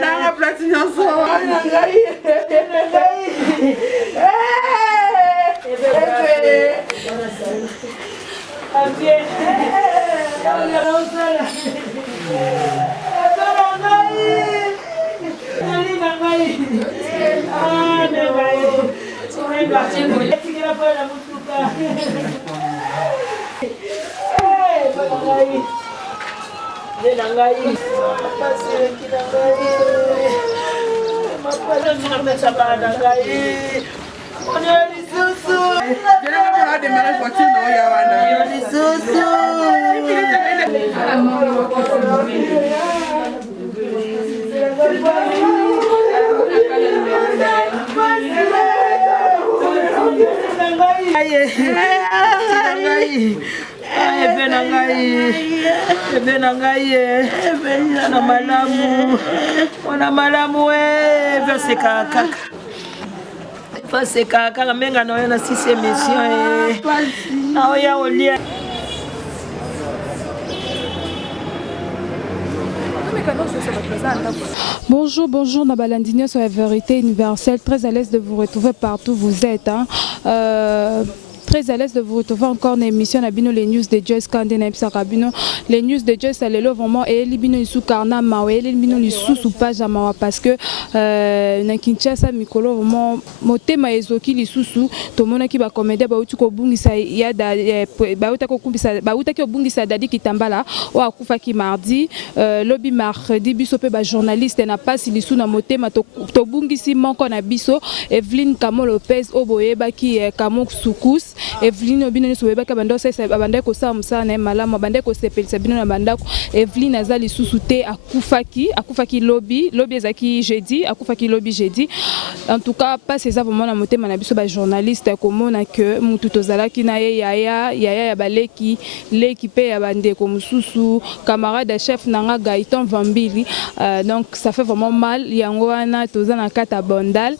Nanga place nyonso. Nangai. Bonjour, bonjour, Nabalandinio sur la vérité universelle. Très à l'aise de vous retrouver partout où vous êtes. Très à l'aise de vous retrouver encore dans l'émission Nabino les news de Joyce Kandé Naibsakabino. Les news de Joyce c'est le vraiment et libino sous karna mawe et libino sous page mawa parce que na Kinshasa mikolo vraiment motema ezoki lisusu to mona ki ba comédie ba uti ko bungisa ya da ba uta ko kumbisa ba uta ki bungisa dadi kitambala o akufa ki mardi lobby mercredi biso pe ba journaliste na passe lisu na motema to bungisi moko na biso Evelyne Kamo Lopez oboyeba ki Kamo Sukus Evelyne obino soyeba ka bando sa banda ko sa musa na malamu banda ko sepelisa bino na bandako Evelyne azali susute akufaki lobby ezaki jeudi akufaki lobby jeudi en tout cas pas ces vraiment na motema na biso ba journaliste komona que mutu tozalaki na ye yaya ya baleki l'équipe ya bandeko mususu camarade chef nanga Gaëtan Vambili donc ça fait vraiment mal yango wana tozana kata bondal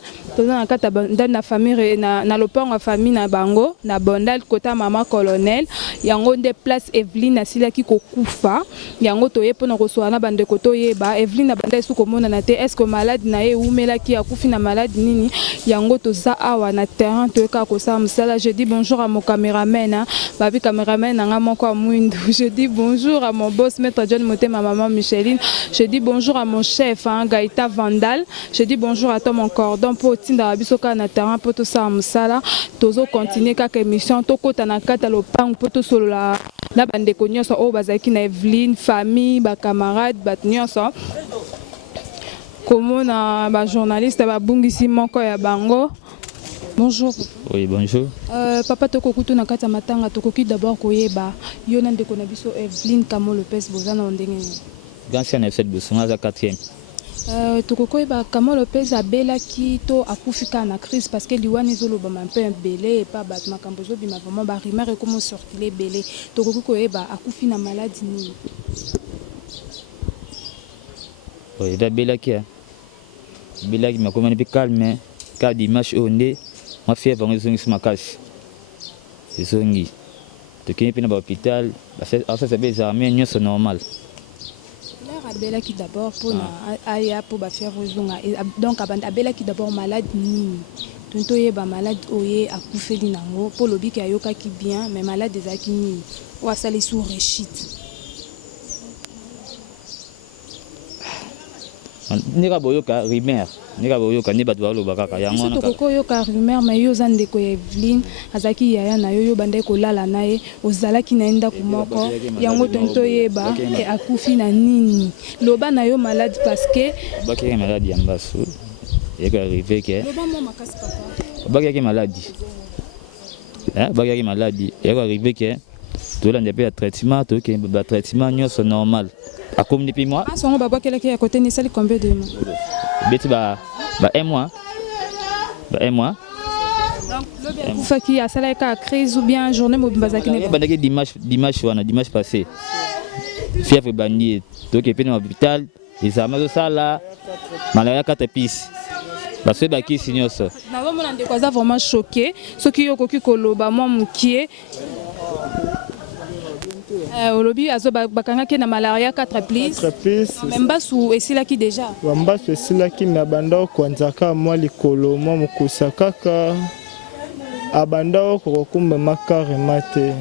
na famille na lopango famille na bango na bondal kota mama colonel yango nde place Evelyne asilaki kokufa yango toye pona kosoana bandeko toyeba Evelyne banda esu komona na te est-ce que malade na ye umelaki akufi na malade nini yango toza awa na terrain toyeka kosa msala. Je dis bonjour à mon caméraman babi caméraman nanga moko amwindu. Je dis bonjour à mon boss maître John Motema maman Micheline. Je dis bonjour à mon chef Gaïta Vandal. Je dis bonjour à toi mon cordon pour tinda bisoka na terrain pour tout ça msala tozo continuer kaka émission tokota na kata lopang pour tout solo la bandeko nyonso o bazaki na Evelyne famille ba camarade bat nyonso comme na ba journaliste ba bungisi moko ya bango. Bonjour. Oui, bonjour. Papa tokokutu na kata matanga tokoki d'abord koyeba yo na ndeko na biso Evelyne Kamo Lopez bozana ndenge Gancien F7 Bosonga za 4e. Tokokoyeba Kamo Lopez abelaki to akufika na crise parce que liwani zoloba un peu belé et pas bat makambo zo bima vraiment ba rumeur comment sortir belé tokokoyeba akufi na maladie ni. Oui, da belaki m'a comment ni calme ka dimanche onde ma fièvre ngizongi sumakashi ezongi tokeni pina ba hôpital ça c'est des armées nyonso normal. Abelaki d'abord pour aya pour ba fièvre zonga donc abelaki d'abord malade nini tonto yeba malade oye akufeli nango pour lobiki ayoka ki bien mais malade ezaki nini ou asali sous rechite nika boyoka rumeur nika boyoka ne batwa lo bakaka yango na ko yoka rumeur mais yo zande ko Evelyne azaki yaya na yo bande ko lala naye ozalaki na enda kumoko yango tonto yeba e akufi na nini loba na yo malade parce que bakaki malade yambasu et que arrivé que loba mo makasi papa bakaki maladie bakaki maladie et que arrivé que tout là ndepé traitement to que ba traitement nyonso normal a comme depuis moi ah son baba quel est à côté ni sali combien de mois beti ba un mois donc le faki a sala ka crise ou bien journée mobimazaki ne ba dimanche passé fièvre bandi to que pena hôpital les amazo sala malaria 4 épices parce que baki sinyoso na bomona ndeko aza vraiment choqué ce qui yokoki koloba moi mukie Au lobby, azo bakanga ki na malaria 4 plus. 4 plus. Membasu esila ki déjà. Membasu esila ki na banda kwanzaka mwa likolo mwa mukusa kaka. Abanda kokumba makarema te.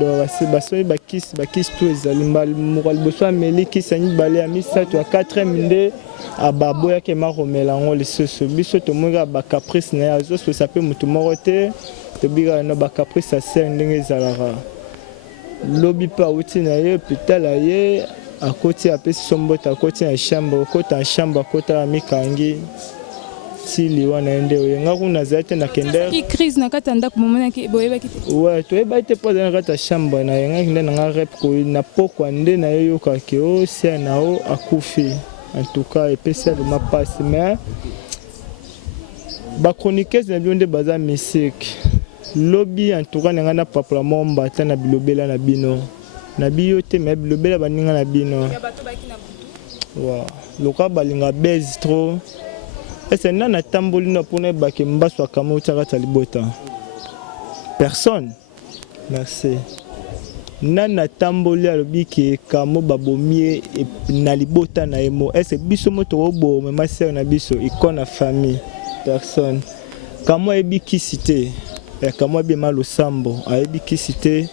Donc c'est basoyi bakisi tout ezali mbali mokali boso ameli kisi ani bale ya misato ya 4 minde ababoya ke maromela ngo lisusu biso tomonga ba caprice na yazo so ça peut mutu moko te tobika na ba caprice ase ndenge ezalaka lobi pa uti na ye hôpital aye akoti apesi sombota akoti na chambre akota na mikangi sili wana ende oyenga kuna zaite na kender ki crise na kata ndako momona ki boyeba ki ouais to eba ite poza na kata chambre na yenga kinde na rep ko na pokwa nde na yo ka ke o sia na o akufi en tout cas epesa de ma passe mais ba chroniqueuse na bionde baza musique lobby en tout cas nga na papa momba ta na bilobela na bino na biyo te mais bilobela baninga na bino ya bato baki na butu wa loka balinga base trop. Est-ce que nous avons tamboli libota? Personne. Merci. Nana tamboli alobi ki kamo babomie na libota na emo. Est-ce que biso moto obo ma sœur na biso icône na famille? Personne. Kamo ebi kisite. Kamo ebi malo sambo. Ebi kisite.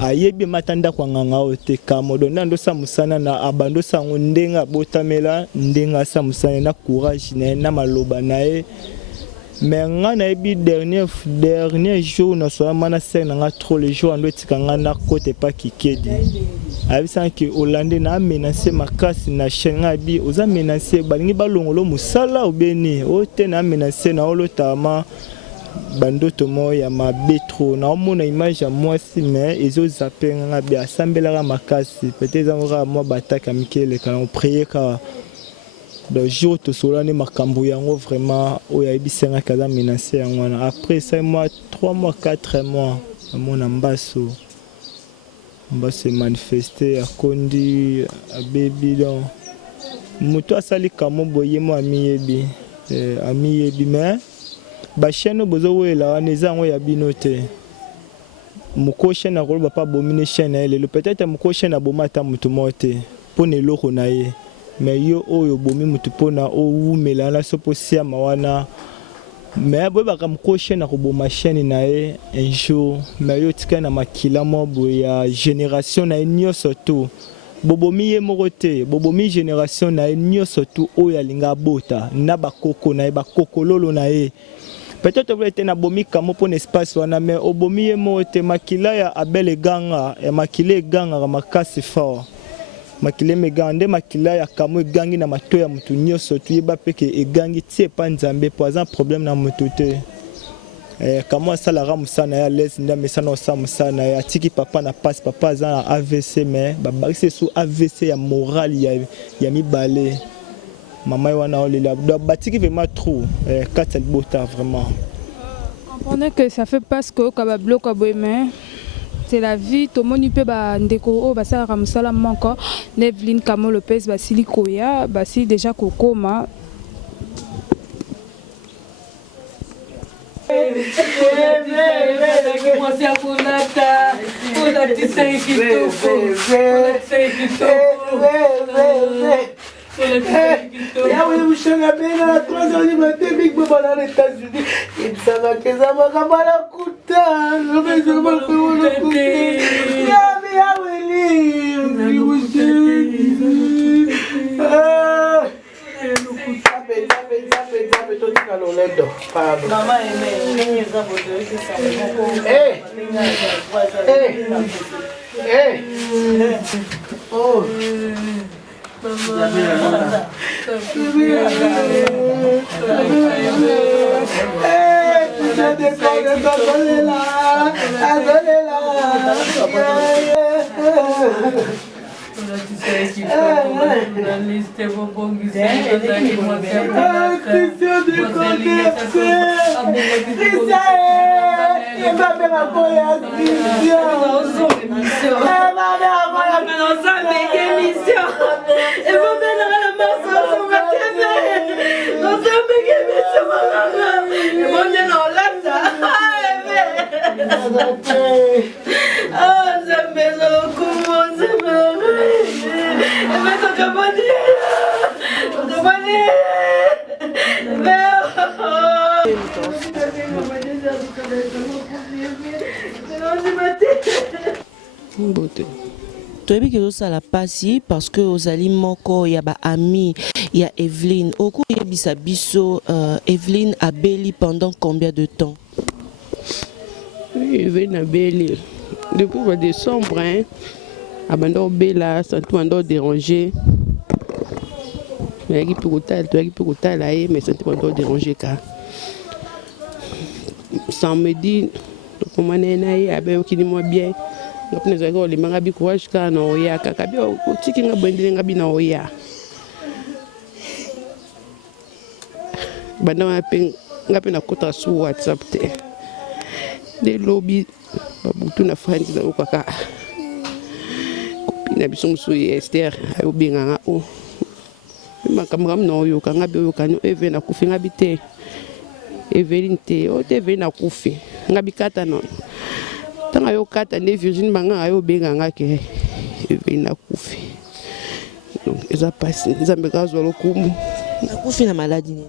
Ayebi matanda kwa nganga ote kamo dona ndo samusana na abando sango ndenga botamela ndenga samusana na courage na maloba nae mais ngana ebi dernier jour na so mana sena nga trop les jours ando tikanga na côté pa kikedi abisa ki Hollande na menacer makasi na chenga bi oza menacer balingi balongolo musala obeni ote na menacer na olotama bandoto moya mabetro na omona image ya mwasi mais ezo zapenga nga bi asambelaka makasi peut-être ngora moi bataka mikele kana prier ka le jour to solane makambo yango vraiment oya bisenga kaza menacer yango na après 5 mois 3 mois 4 mois mona mbaso manifester akondi abebi donc muto asali kamo boye mo amiyebi mais ba chaîne bozo wela wana ngo ya binote muko chaîne na koloba pa bomine chaîne ele peut-être muko chaîne abomata mutu mote pone loko na ye mais yo oyo bomi mutu pona o wumela na soposia mawana mais boy ba muko chaîne na koboma chaîne na ye un jour mais yo tika na makila mo ya génération na nyo surtout bobomi ye morote bobomi génération na nyo surtout oyo alinga bota na bakoko na ye bakokololo na ye. Peut-être que vous êtes bomi kamo pour espace wana mais obomi ye mote makila ya abele ganga ya makile ganga makasi fort makile megande makila ya kamo gangi na mato ya mutu nyoso tuyeba peke egangi tie pa nzambe po azan problème na mutu te kamo asala musana ya les nda mesana osa musana ya tiki papa na passe papa azan AVC mais babakise sous AVC ya moral ya mibale. Maman wana olela batiki vraiment trop katel bota vraiment. Comprenez que ça fait parce que kabablo kaboyeme c'est la vie to moni pe ba ndeko o ba sala musala manko Nevlin Kamo Lopez basili koya basi déjà kokoma Yeah, we should have been at 3h du matin, Big Boba dans les États-Unis. Il savait que ça m'a la couta. Je vais me couper. Yeah, mais I will leave. You will see. Maman aimait. Hey. Oh. Oh, toyebi ke ça la pasi parce que ozali moko ya ba ami ya Evelyne oku yebisa biso Evelyne abeli pendant combien de temps? Oui, Evelyne abeli depuis le décembre hein. Abando bela sentiment ndo déranger mais qui peut là mais sentiment ndo déranger car ça me dit comment nena abe qui moi bien donc nous avons les mangabi courage car no ya kakabi o tiki nga bendele nga bina oya banda nga pe na kota su WhatsApp te de lobby babutu na fandi na okaka na biso musu Esther ayo binganga o makamam no yo kanga be yo kanyo eve na kufi ngabi te Evelyne te o te ve na kufi ngabi kata non tanga yo kata ne Virginie manga ayo binganga ke Evelyne na kufi donc eza passe nzambe kazo lokumu Na kufi na maladie ni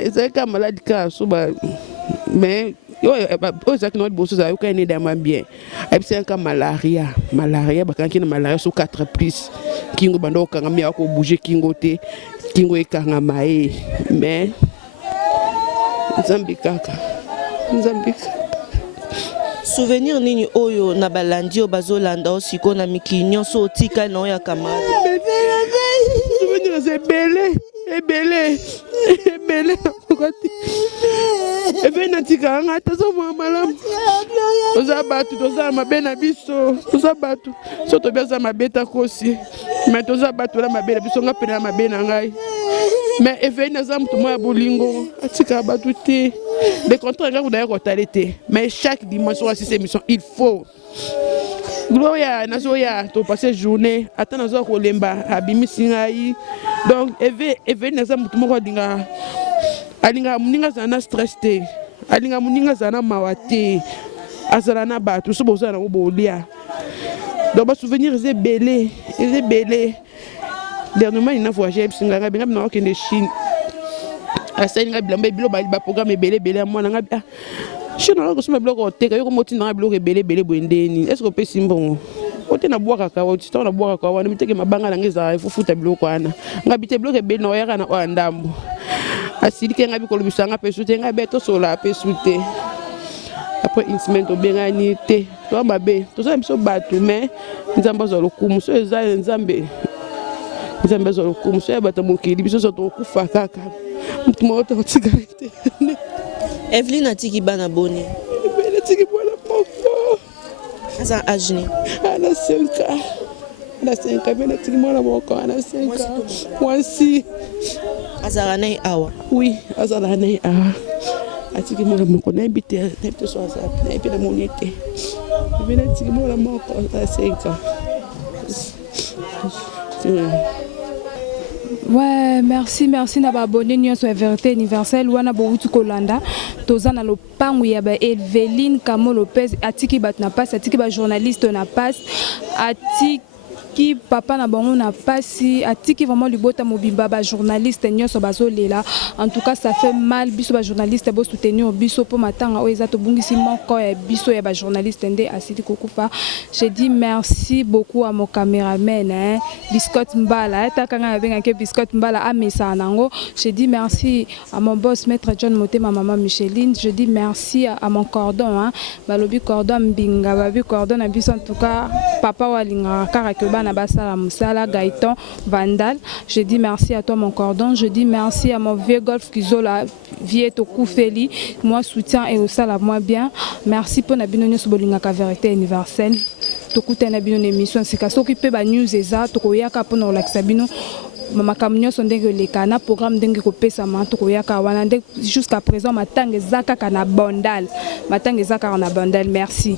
eza ka maladie ka so ba mais yo ozaki no boso za yo ka ne dama bien abisa ka malaria bakanki na malaria so 4 plus kingo bando kanga mi ako bouger kingo te kingo ekanga mai mais Nzambika souvenir nini oyo na balandi o bazolanda osiko na mikinyo so tika no ya kamara souvenir c'est ebele eve na tika nga tazo mwa malamu toza batu toza mabe na biso toza batu so tobiaza mabeta kosi mais toza batu na mabe na biso nga pena na mabe na ngai mais Evelyne naza mutu mwa ya bolingo atika batu te de contrat nga kudaya kotale te mais chaque dimanche oa six émission il faut gloria nazoya to passer journée ata nazoya kolemba abimisi ngai donc Evelyne naza mutu moko alinga muninga za na stress te alinga muninga za na mawa te azala na batu so bozala na bolia donc ba souvenir c'est belé dernièrement il n'a voyagé singa benga na okende Chine asali nga bilamba bilo ba programme belé moi nga Chine na ko suma biloko teka yo ko moti na biloko belé boendeni est-ce que peut simbongo ote na bwaka ka oti na bwaka ka wana miteke mabanga na ngeza ifufuta biloko wana nga bite biloko belé na yaka na o ndambo asili ke nga bikolobisa nga pesute nga beto sola pesute après une semaine to bengani te to mabe to za biso batu mais nzamba zo lokumu so eza nzambe zo lokumu so bata mokili biso so to kufa kaka mutu moto otigarete Evelyne atiki bana boni Evelyne atiki bana moko asa ajni ana 5 ans ana 5 ans mais atiki mwana moko ana 5 ans wansi azala na awa oui azala na awa atiki mwana moko na bité so asa na epina monite Evelyne atiki mwana moko ana 5 ans. Ouais, merci na ba abonné nyonso ya Vérité Universelle wana bo wutu kolanda toza na lopangu ya ba Evelyne Kamo Lopez atiki bat na passe atiki ba journaliste na passe atiki qui papa na bango na pasi atiki vraiment libota mobimba ba journaliste nyonso bazolela en tout cas ça fait mal biso ba journaliste bo soutenir biso po matanga o ezato bungisi moko ya biso ya ba journaliste ndé asiti kokufa. Je dis merci beaucoup à mon caméraman hein Biscotte Mbala takanga benga ke Biscotte Mbala amesa nango. Je dis merci à mon boss maître John Motema maman Micheline. Je dis merci à mon cordon hein balobi cordon mbinga babi cordon na biso en tout cas papa walinga karaka na basala musala Gaëtan Vandal. Je dis merci à toi mon cordon. Je dis merci à mon vieux golf Kizola Vieto Koufeli. Moi soutien et au sala moi bien. Merci pour nabino nyonso bolinga ka Vérité Universelle. Tokuta nabino émission c'est ka soki pe ba news eza tokoyaka pour na relaxa bino. Mama kamnyo sondenge lekana programme ndenge ko pesa ma tokoyaka wana jusqu'à présent matanga zaka kana bandal. Matanga zaka na bandal. Merci.